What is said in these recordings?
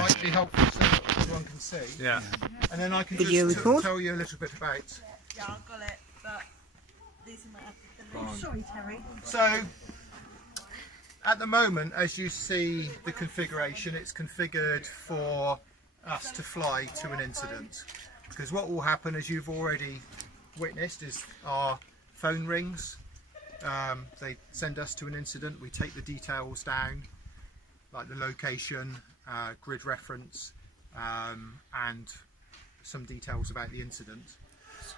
might be helpful so everyone can see. Yeah. And then I can Video just record. tell you a little bit about. Yeah, I've got it, but these might have to delete. Sorry, Terry. So, at the moment, as you see the configuration, it's configured for us to fly to an incident. Because what will happen, as you've already witnessed, is our phone rings. They send us to an incident. We take the details down, like the location, grid reference, and some details about the incident.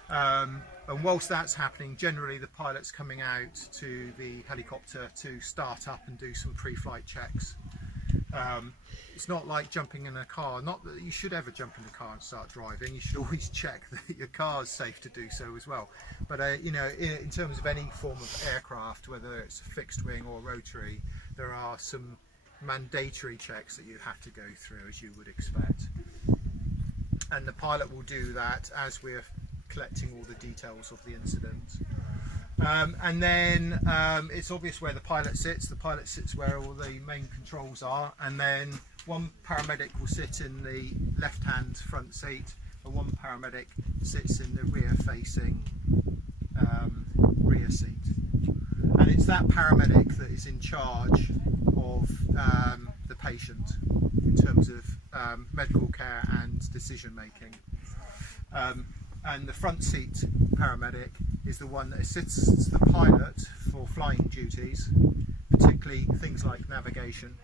And whilst that's happening, generally the pilot's coming out to the helicopter to start up and do some pre-flight checks. It's not like jumping in a car. Not that you should ever jump in a car and start driving. You should always check that your car is safe to do so as well. But you know, in terms of any form of aircraft, whether it's a fixed wing or rotary, there are some mandatory checks that you have to go through, as you would expect. And the pilot will do that as we're collecting all the details of the incident. And then it's obvious where the pilot sits. The pilot sits where all the main controls are, and then one paramedic will sit in the left-hand front seat, and one paramedic sits in the rear-facing rear seat. And it's that paramedic that is in charge of the patient in terms of medical care and decision-making. And the front seat paramedic is the one that assists the pilot for flying duties, particularly things like navigation,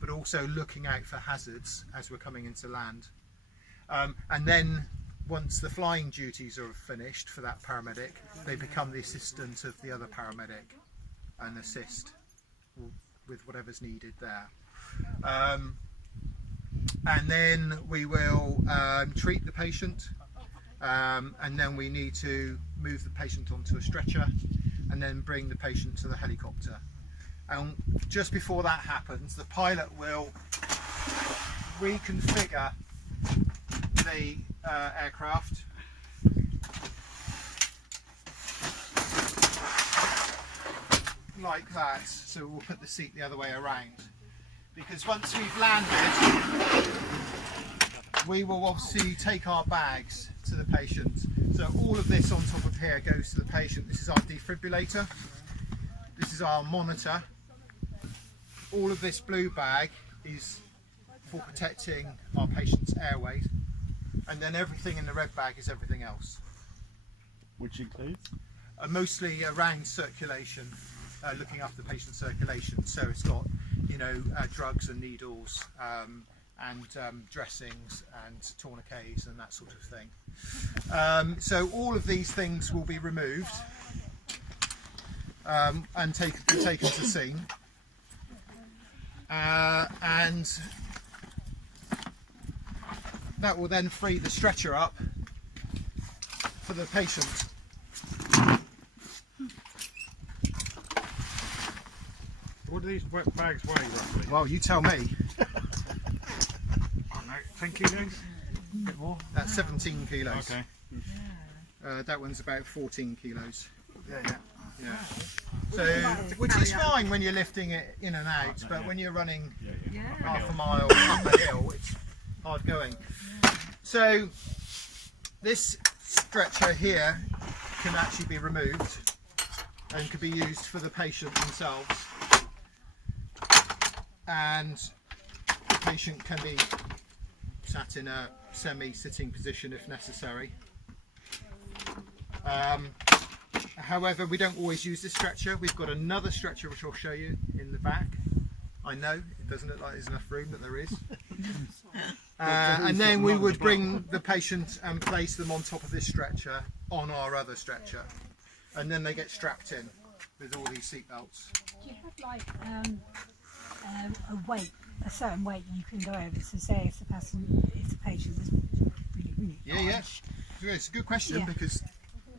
but also looking out for hazards as we're coming into land. And then once the flying duties are finished for that paramedic, they become the assistant of the other paramedic and assist with whatever's needed there. And then we will treat the patient. And then we need to move the patient onto a stretcher and then bring the patient to the helicopter. And just before that happens, the pilot will reconfigure the aircraft like that. So we'll put the seat the other way around, because once we've landed, we will obviously take our bags to the patient. So all of this on top of here goes to the patient. This is our defibrillator. This is our monitor. All of this blue bag is for protecting our patient's airways. And then everything in the red bag is everything else. Which includes? Mostly around circulation, looking after the patient's circulation. So it's got, you know, drugs and needles, and dressings and tourniquets and that sort of thing. So all of these things will be removed and taken to scene. And that will then free the stretcher up for the patient. What do these wet bags weigh roughly? Well, you tell me. I don't know, 10 kilos? A bit more? That's 17 kilos. Okay. That one's about 14 kilos. Yeah. Yeah. So, which is fine when you're lifting it in and out, but when you're running half a mile up a hill, it's hard going. So, this stretcher here can actually be removed and can be used for the patient themselves. And the patient can be sat in a semi-sitting position if necessary. However, we don't always use this stretcher. We've got another stretcher which I'll show you in the back. I know it doesn't look like there's enough room, but there is. And then we would bring the patient and place them on top of this stretcher on our other stretcher, and then they get strapped in with all these seat belts. Do you have like a weight, a certain weight you can go over? So say if the patient is really large. Yeah. It's a good question because,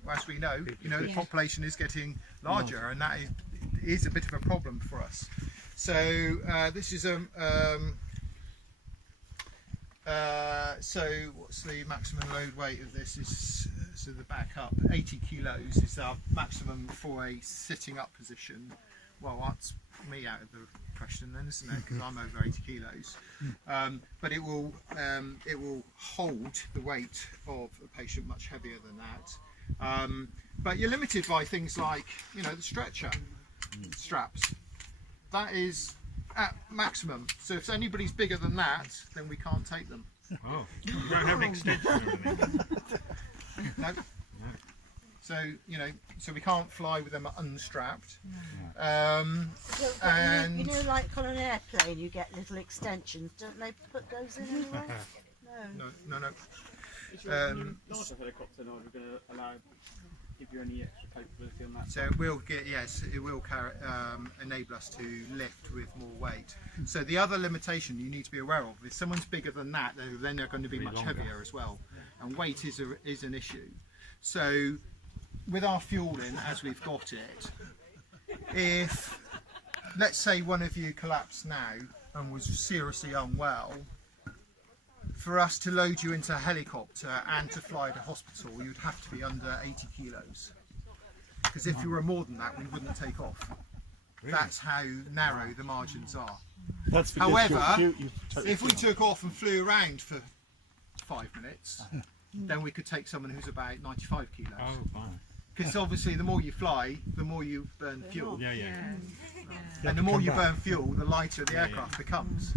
as we know, the population is getting larger, and that is a bit of a problem for us. So this is so what's the maximum load weight of this? Is so the back up 80 kilos is our maximum for a sitting up position well, that's me out of the question then, isn't it? Because I'm over 80 kilos. But it will hold the weight of a patient much heavier than that. But you're limited by things like, the stretcher straps. That is at maximum. So if anybody's bigger than that, then we can't take them. Oh, you don't have an extension or anything? No. So so we can't fly with them unstrapped. And like on an airplane, you get little extensions. Don't they put those in anywhere? No. no. Larger helicopter, are we going to give you any extra capability on that? So it will enable us to lift with more weight. So the other limitation you need to be aware of, if someone's bigger than that, then they're going to be much heavier as well, and weight is an issue. So with our fueling as we've got it, if let's say one of you collapsed now and was seriously unwell, for us to load you into a helicopter and to fly to hospital, you'd have to be under 80 kilos. Because if you were more than that, we wouldn't take off. Really? That's how narrow the margins are. That's because however, if we took off and flew around for 5 minutes, then we could take someone who's about 95 kilos. Oh, fine. Because obviously the more you fly, the more you burn fuel. Yeah. And the more you burn fuel, the lighter the aircraft becomes.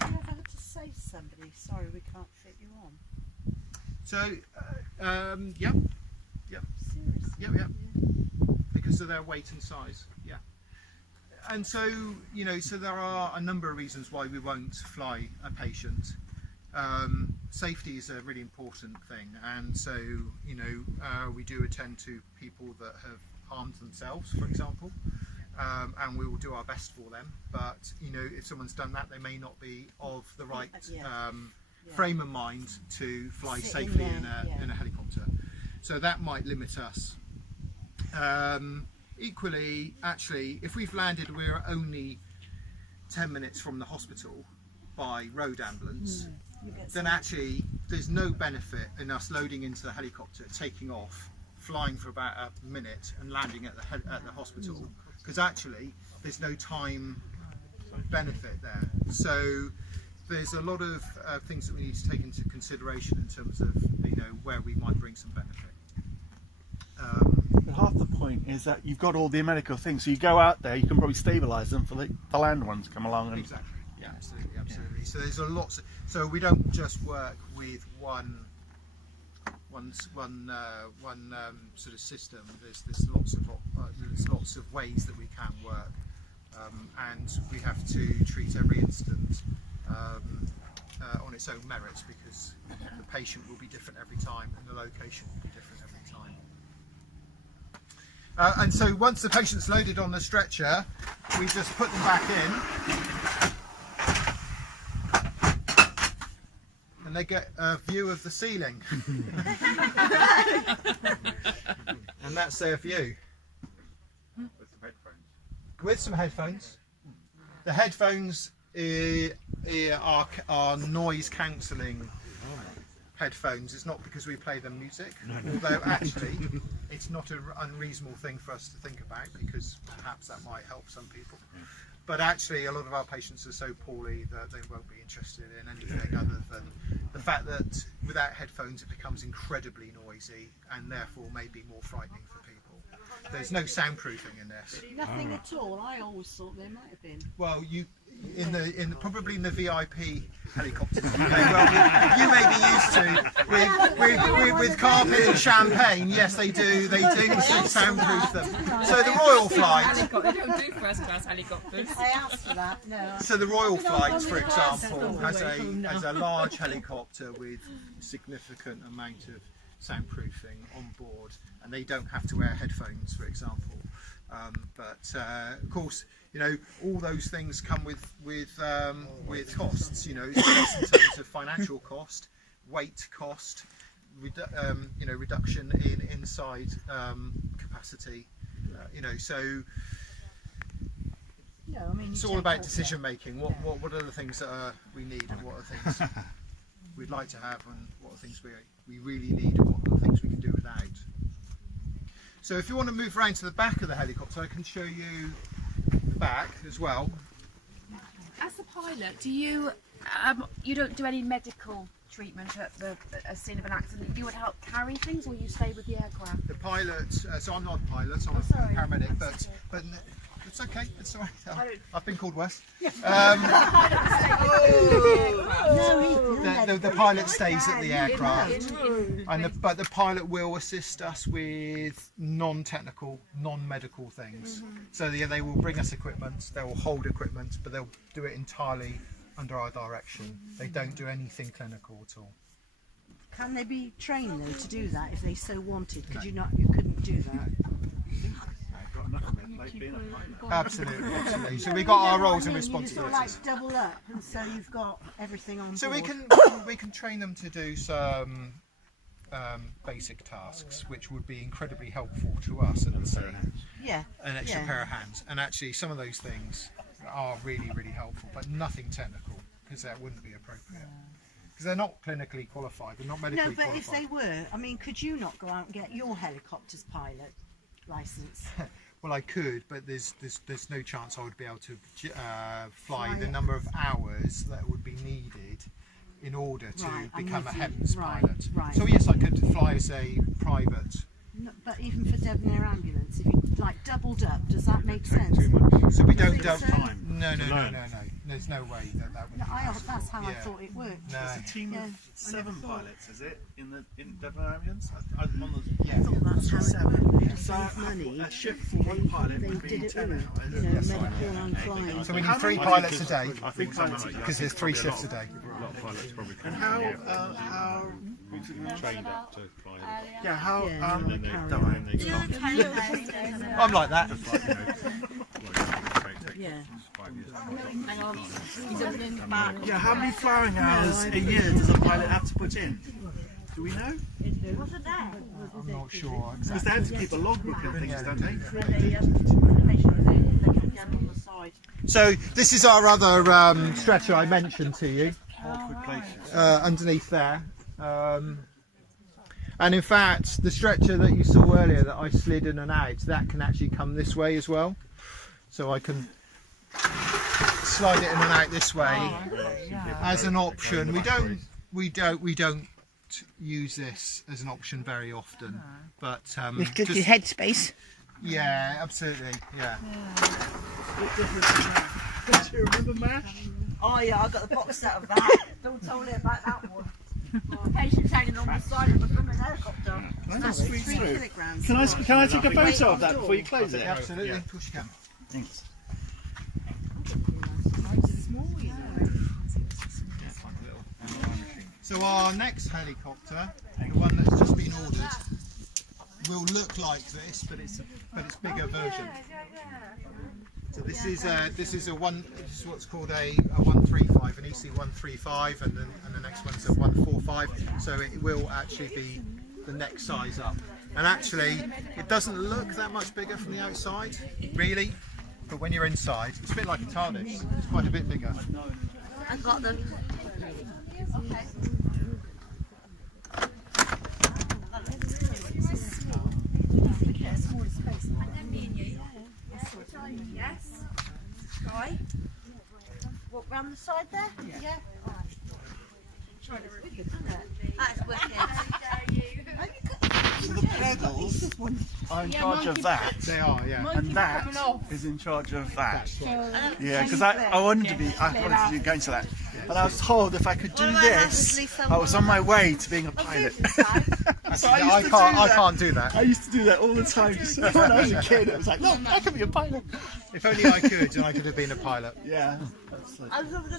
Have you ever had to say to somebody, sorry, we can't fit you on? So, Seriously? yeah. Because of their weight and size, yeah. And so, so there are a number of reasons why we won't fly a patient. Safety is a really important thing, and so we do attend to people that have harmed themselves, for example, and we will do our best for them. But if someone's done that, they may not be of the right frame of mind to fly safely in a helicopter. So that might limit us. Equally, actually, if we've landed, we're only 10 minutes from the hospital by road ambulance. Then actually there's no benefit in us loading into the helicopter, taking off, flying for about a minute and landing at the hospital, because actually there's no time benefit there. So there's a lot of things that we need to take into consideration in terms of where we might bring some benefit. But half the point is that you've got all the medical things, so you go out there, you can probably stabilise them for the land ones come along. And exactly. Yeah, absolutely. So there's a lot. So we don't just work with one sort of system. There's lots of ways that we can work, and we have to treat every incident on its own merits, because the patient will be different every time and the location will be different every time. And so once the patient's loaded on the stretcher, we just put them back in. And they get a view of the ceiling. And that's their view. With some headphones. The headphones are noise cancelling headphones. It's not because we play them music, although actually it's not an unreasonable thing for us to think about, because perhaps that might help some people. But actually a lot of our patients are so poorly that they won't be interested in anything other than the fact that without headphones it becomes incredibly noisy and therefore may be more frightening for people. There's no soundproofing in this. Nothing at all. I always thought there might have been. Well, probably in the VIP helicopters you may be used to with carpet and champagne. Yes, they do soundproof them. So the Royal Flight. They don't do first class helicopters. I asked for that. No. So the Royal Flight, for example, has a large helicopter with significant amount of soundproofing on board, and they don't have to wear headphones, for example. But of course, all those things come with costs. Costs in terms of financial cost, weight cost, reduction in inside capacity. So it's all about decision making. What are the things that we need, and what are the things we'd like to have, and what are the things we really need, and what are the things we can do without. So if you want to move around to the back of the helicopter, I can show you back as well. As the pilot, do you you don't do any medical treatment at the scene of an accident? You would help carry things, or you stay with the aircraft? The pilot, so I'm not a pilot, I'm a sorry. paramedic, but it's okay, it's all right. I've been called worse. The pilot stays at the aircraft, but the pilot will assist us with non-technical, non-medical things. So they will bring us equipment, they will hold equipment, but they'll do it entirely under our direction. They don't do anything clinical at all. Can they be trained though to do that if they so wanted? You couldn't do that. Got enough of it, like being a pilot. Absolutely. So we got our roles and You sort of responsibilities. like double up, and so you've got everything on So board. we can train them to do some basic tasks, which would be incredibly helpful to us at the scene. Yeah. An extra Yeah. pair of hands, and actually some of those things are really, really helpful, but nothing technical, because that wouldn't be appropriate. Because they're not clinically qualified, they're not medically No, but qualified. if they were, I mean, could you not go out and get your helicopter's pilot license? Well, I could, but there's no chance I would be able to fly the number of hours that would be needed in order to Right, I'm become a with you. HEMS Right, pilot. right. So yes, I could fly as a private. No, but even for Devon Air Ambulance, if you like doubled up, does that make sense? Too much. So we don't think dump so? Time No. to learn. There's no way that would No, be possible. that's how I Yeah. thought it worked. No. It's a team Yeah. of 7 pilots, is it? In Devon Ambulance? I'm on the Yeah. I thought that's how it 7. worked. To So save money, a shift for one pilot they would did be it 10 all. hours. You know, medical and flying. So we need How 3 many- pilots a day, I think because there's 3 shifts a day. A lot of pilots probably And how trained up to fly. yeah, how, Yeah, um, like carry don't on. worry. They start I'm like that. like, you know, Yeah. 5 years. Hang on, he's opening the back. Yeah, how many flying hours a year does a pilot have to put in? Do we know? I'm not sure Because exactly. they have to keep a logbook and things, don't they? So this is our other stretcher I mentioned to you, Awkward places. underneath there. And in fact, the stretcher that you saw earlier that I slid in and out, that can actually come this way as well. So I can slide it in and out this way as an option. We don't use this as an option very often, but It's good just- for headspace. yeah, absolutely, yeah. Do you remember MASH? Oh yeah, I got the box set of that. Don't tell me about that one. Patient's hanging on the side of a blooming helicopter. That's 3 kilograms. Can I take a photo of that before you close it? Absolutely, of course you can. Thanks. So our next helicopter, the one that's just been ordered, will look like this, but it's bigger version. So this is what's called a 135, an EC 135, and the next one's a 145. So it will actually be the next size up. And actually, it doesn't look that much bigger from the outside, really. But when you're inside, it's a bit like a TARDIS. It's quite a bit bigger. I got them. Yes. What, round the side there? Yeah. That's wicked. So the pedals are in charge of that, They are, yeah. and that is in charge of that. Yeah, because I wanted to go into that. And I was told if I could do this, I was on my way to being a pilot. So I can't do that. I used to do that all the time. Just when I was a kid, it was like, no, I can be a pilot. If only I could, and I could have been a pilot. Yeah. I was over the